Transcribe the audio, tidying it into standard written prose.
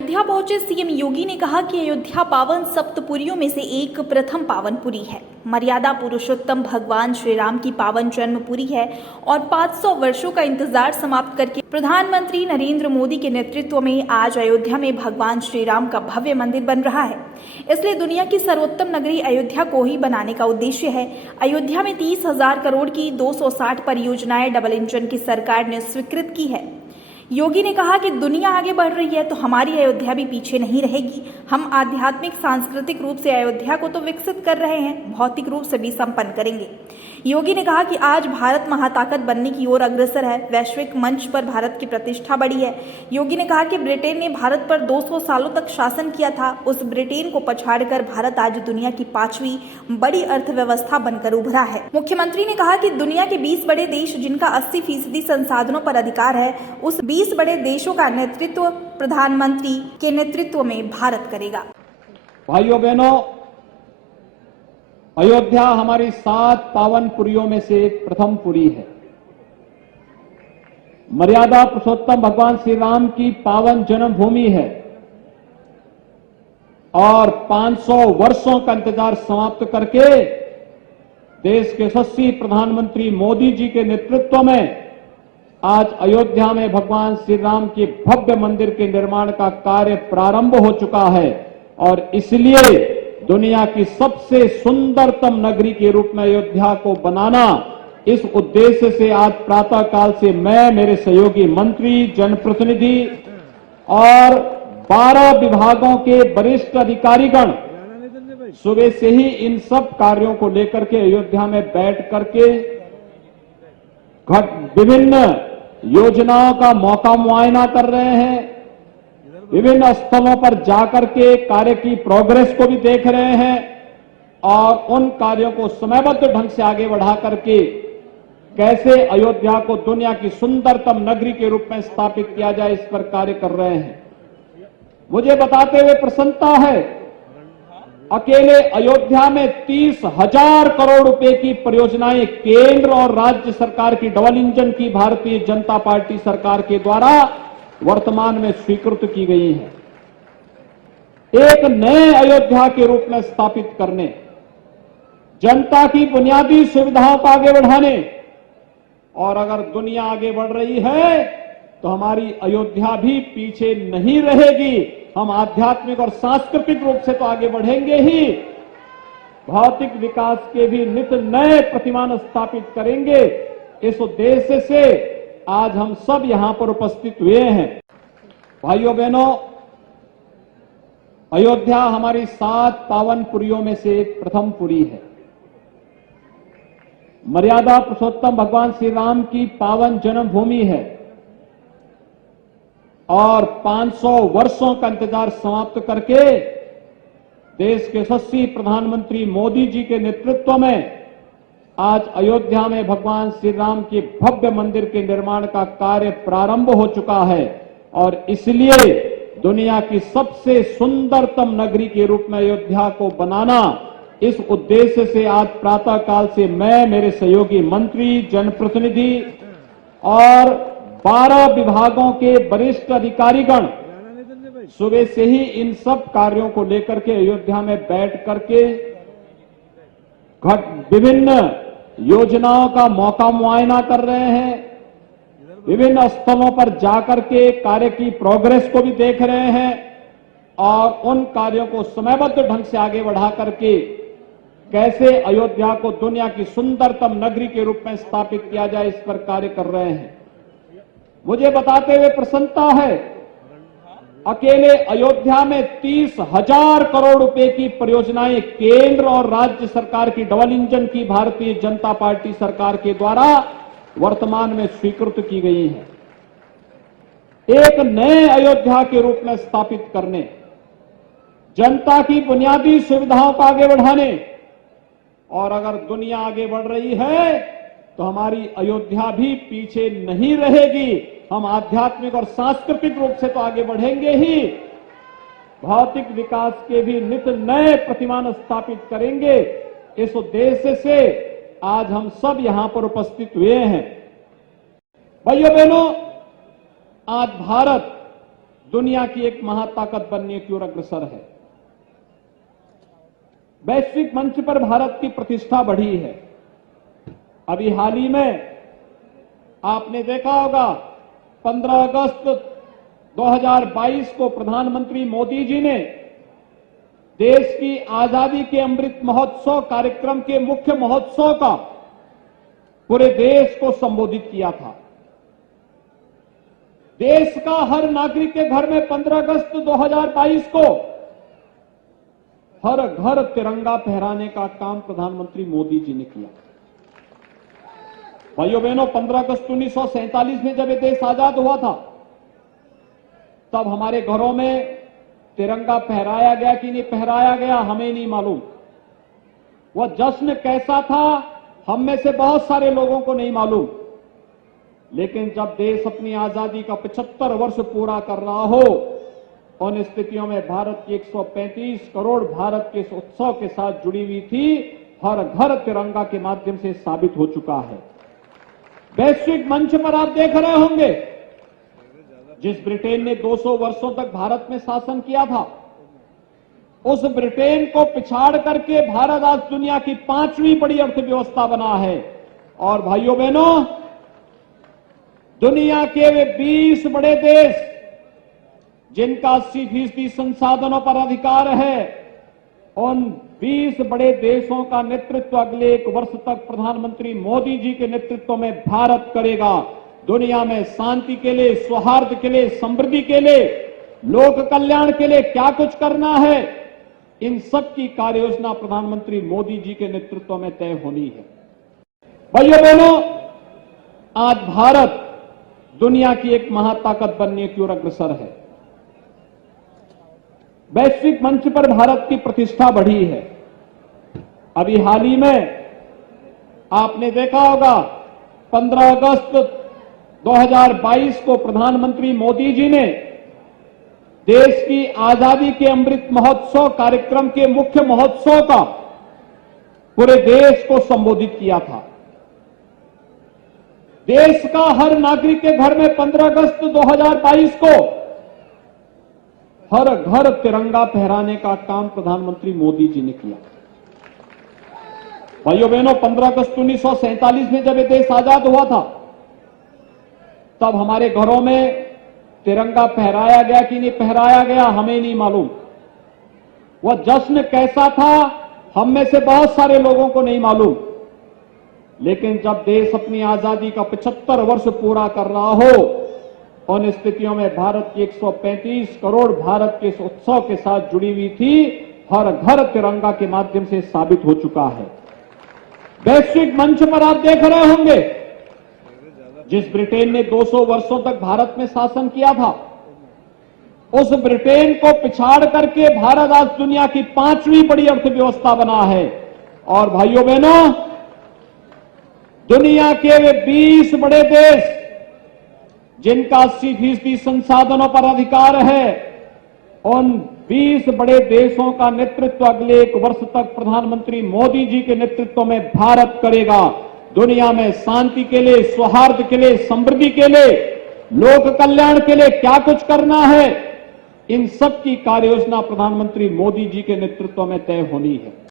अयोध्या पहुंचे सीएम योगी ने कहा कि अयोध्या पावन सप्तपुरियों में से एक प्रथम पावनपुरी है। मर्यादा पुरुषोत्तम भगवान श्री राम की पावन जन्मपुरी है और 500 वर्षों का इंतजार समाप्त करके प्रधानमंत्री नरेंद्र मोदी के नेतृत्व में आज अयोध्या में भगवान श्री राम का भव्य मंदिर बन रहा है। इसलिए दुनिया की सर्वोत्तम नगरी अयोध्या को ही बनाने का उद्देश्य है। अयोध्या में 30,000 करोड़ की 260 परियोजनाएं डबल इंजन की सरकार ने स्वीकृत की है। योगी ने कहा कि दुनिया आगे बढ़ रही है तो हमारी अयोध्या भी पीछे नहीं रहेगी। हम आध्यात्मिक सांस्कृतिक रूप से अयोध्या को तो विकसित कर रहे हैं, भौतिक रूप से भी संपन्न करेंगे। योगी ने कहा कि आज भारत महाताकत बनने की ओर अग्रसर है। वैश्विक मंच पर भारत की प्रतिष्ठा बढ़ी है। योगी ने कहा कि ब्रिटेन ने भारत पर 200 सालों तक शासन किया था। उस ब्रिटेन को पछाड़कर भारत आज दुनिया की 5वीं बड़ी अर्थव्यवस्था बनकर उभरा है। मुख्यमंत्री ने कहा कि दुनिया के 20 बड़े देश जिनका 80% संसाधनों पर अधिकार है, उस 20 बड़े देशों का नेतृत्व प्रधानमंत्री के नेतृत्व में भारत करेगा। भाइयों बहनों, अयोध्या हमारी 7 पावन पुरियों में से एक प्रथम पुरी है। मर्यादा पुरुषोत्तम भगवान श्री राम की पावन जन्मभूमि है और 500 वर्षों का इंतजार समाप्त करके देश के यशस्वी प्रधानमंत्री मोदी जी के नेतृत्व में आज अयोध्या में भगवान श्री राम के भव्य मंदिर के निर्माण का कार्य प्रारंभ हो चुका है और इसलिए दुनिया की सबसे सुंदरतम नगरी के रूप में अयोध्या को बनाना, इस उद्देश्य से आज प्रातः काल से मैं, मेरे सहयोगी मंत्री, जनप्रतिनिधि और 12 विभागों के वरिष्ठ अधिकारीगण सुबह से ही इन सब कार्यों को लेकर के अयोध्या में बैठ करके विभिन्न योजनाओं का मौका मुआयना कर रहे हैं। विभिन्न स्थलों पर जाकर के कार्य की प्रोग्रेस को भी देख रहे हैं और उन कार्यों को समयबद्ध ढंग से आगे बढ़ा करके कैसे अयोध्या को दुनिया की सुंदरतम नगरी के रूप में स्थापित किया जाए, इस पर कार्य कर रहे हैं। मुझे बताते हुए प्रसन्नता है, अकेले अयोध्या में 30,000 करोड़ रुपए की परियोजनाएं केंद्र और राज्य सरकार की डबल इंजन की भारतीय जनता पार्टी सरकार के द्वारा वर्तमान में स्वीकृत की गई हैं। एक नए अयोध्या के रूप में स्थापित करने, जनता की बुनियादी सुविधाओं को आगे बढ़ाने और अगर दुनिया आगे बढ़ रही है तो हमारी अयोध्या भी पीछे नहीं रहेगी। हम आध्यात्मिक और सांस्कृतिक रूप से तो आगे बढ़ेंगे ही, भौतिक विकास के भी नित नए प्रतिमान स्थापित करेंगे। इस उद्देश्य से आज हम सब यहां पर उपस्थित हुए हैं। भाइयों बहनों, अयोध्या हमारी 7 पावन पुरियों में से एक प्रथम पुरी है। मर्यादा पुरुषोत्तम भगवान श्री राम की पावन जन्मभूमि है और 500 वर्षों का इंतजार समाप्त करके देश के यशस्वी प्रधानमंत्री मोदी जी के नेतृत्व में आज अयोध्या में भगवान श्री राम के भव्य मंदिर के निर्माण का कार्य प्रारंभ हो चुका है और इसलिए दुनिया की सबसे सुंदरतम नगरी के रूप में अयोध्या को बनाना, इस उद्देश्य से आज प्रातः काल से मैं, मेरे सहयोगी मंत्री, जनप्रतिनिधि और 12 विभागों के वरिष्ठ अधिकारीगण सुबह से ही इन सब कार्यों को लेकर के अयोध्या में बैठ करके विभिन्न योजनाओं का मौका मुआयना कर रहे हैं। विभिन्न स्थलों पर जाकर के कार्य की प्रोग्रेस को भी देख रहे हैं और उन कार्यों को समयबद्ध ढंग से आगे बढ़ा करके कैसे अयोध्या को दुनिया की सुंदरतम नगरी के रूप में स्थापित किया जाए, इस पर कार्य कर रहे हैं। मुझे बताते हुए प्रसन्नता है, अकेले अयोध्या में 30,000 करोड़ रुपए की परियोजनाएं केंद्र और राज्य सरकार की डबल इंजन की भारतीय जनता पार्टी सरकार के द्वारा वर्तमान में स्वीकृत की गई हैं। एक नए अयोध्या के रूप में स्थापित करने, जनता की बुनियादी सुविधाओं को आगे बढ़ाने और अगर दुनिया आगे बढ़ रही है तो हमारी अयोध्या भी पीछे नहीं रहेगी। हम आध्यात्मिक और सांस्कृतिक रूप से तो आगे बढ़ेंगे ही, भौतिक विकास के भी नित नए प्रतिमान स्थापित करेंगे। इस उद्देश्य से आज हम सब यहां पर उपस्थित हुए हैं। भाइयों बहनों, आज भारत दुनिया की एक महाताकत बनने की ओर अग्रसर है। वैश्विक मंच पर भारत की प्रतिष्ठा बढ़ी है। अभी हाल ही में आपने देखा होगा 15 अगस्त 2022 को प्रधानमंत्री मोदी जी ने देश की आजादी के अमृत महोत्सव कार्यक्रम के मुख्य महोत्सव का पूरे देश को संबोधित किया था। देश का हर नागरिक के घर में 15 अगस्त 2022 को हर घर तिरंगा फहराने का काम प्रधानमंत्री मोदी जी ने किया। भाइयों बहनों, 15 अगस्त 1947 में जब ये देश आजाद हुआ था, तब हमारे घरों में तिरंगा फहराया गया कि नहीं फहराया गया हमें नहीं मालूम। वह जश्न कैसा था हम में से बहुत सारे लोगों को नहीं मालूम। लेकिन जब देश अपनी आजादी का 75 वर्ष पूरा कर रहा हो, उन स्थितियों में भारत की 135 करोड़ भारत के इस उत्सव के साथ जुड़ी हुई थी, हर घर तिरंगा के माध्यम से साबित हो चुका है। वैश्विक मंच पर आप देख रहे होंगे, जिस ब्रिटेन ने 200 वर्षों तक भारत में शासन किया था, उस ब्रिटेन को पिछाड़ करके भारत आज दुनिया की 5वीं बड़ी अर्थव्यवस्था बना है। और भाइयों बहनों, दुनिया के वे 20 बड़े देश जिनका 80% संसाधनों पर अधिकार है, उन 20 बड़े देशों का नेतृत्व अगले 1 वर्ष तक प्रधानमंत्री मोदी जी के नेतृत्व में भारत करेगा। दुनिया में शांति के लिए, सौहार्द के लिए, समृद्धि के लिए, लोक कल्याण के लिए क्या कुछ करना है, इन सब की कार्य योजना प्रधानमंत्री मोदी जी के नेतृत्व में तय होनी है। भाइयों बहनों, आज भारत दुनिया की एक महाताकत बनने की ओर अग्रसर है। वैश्विक मंच पर भारत की प्रतिष्ठा बढ़ी है। अभी हाल ही में आपने देखा होगा 15 अगस्त 2022 को प्रधानमंत्री मोदी जी ने देश की आजादी के अमृत महोत्सव कार्यक्रम के मुख्य महोत्सव का पूरे देश को संबोधित किया था। देश का हर नागरिक के घर में 15 अगस्त 2022 को हर घर तिरंगा फहराने का काम प्रधानमंत्री मोदी जी ने किया। भाइयों बहनों, 15 अगस्त 1947 में जब ये देश आजाद हुआ था, तब हमारे घरों में तिरंगा फहराया गया कि नहीं फहराया गया हमें नहीं मालूम। वह जश्न कैसा था हम में से बहुत सारे लोगों को नहीं मालूम। लेकिन जब देश अपनी आजादी का 75 वर्ष पूरा कर रहा हो, उन स्थितियों में भारत की 135 करोड़ भारत के इस उत्सव के साथ जुड़ी हुई थी, हर घर तिरंगा के माध्यम से साबित हो चुका है। वैश्विक मंच पर आप देख रहे होंगे, जिस ब्रिटेन ने 200 वर्षों तक भारत में शासन किया था, उस ब्रिटेन को पिछाड़ करके भारत आज दुनिया की 5वीं बड़ी अर्थव्यवस्था बना है। और भाइयों बहनों, दुनिया के वे 20 बड़े देश जिनका 80% संसाधनों पर अधिकार है, उन 20 बड़े देशों का नेतृत्व अगले 1 वर्ष तक प्रधानमंत्री मोदी जी के नेतृत्व में भारत करेगा। दुनिया में शांति के लिए, सौहार्द के लिए, समृद्धि के लिए, लोक कल्याण के लिए क्या कुछ करना है, इन सब की कार्य योजना प्रधानमंत्री मोदी जी के नेतृत्व में तय होनी है।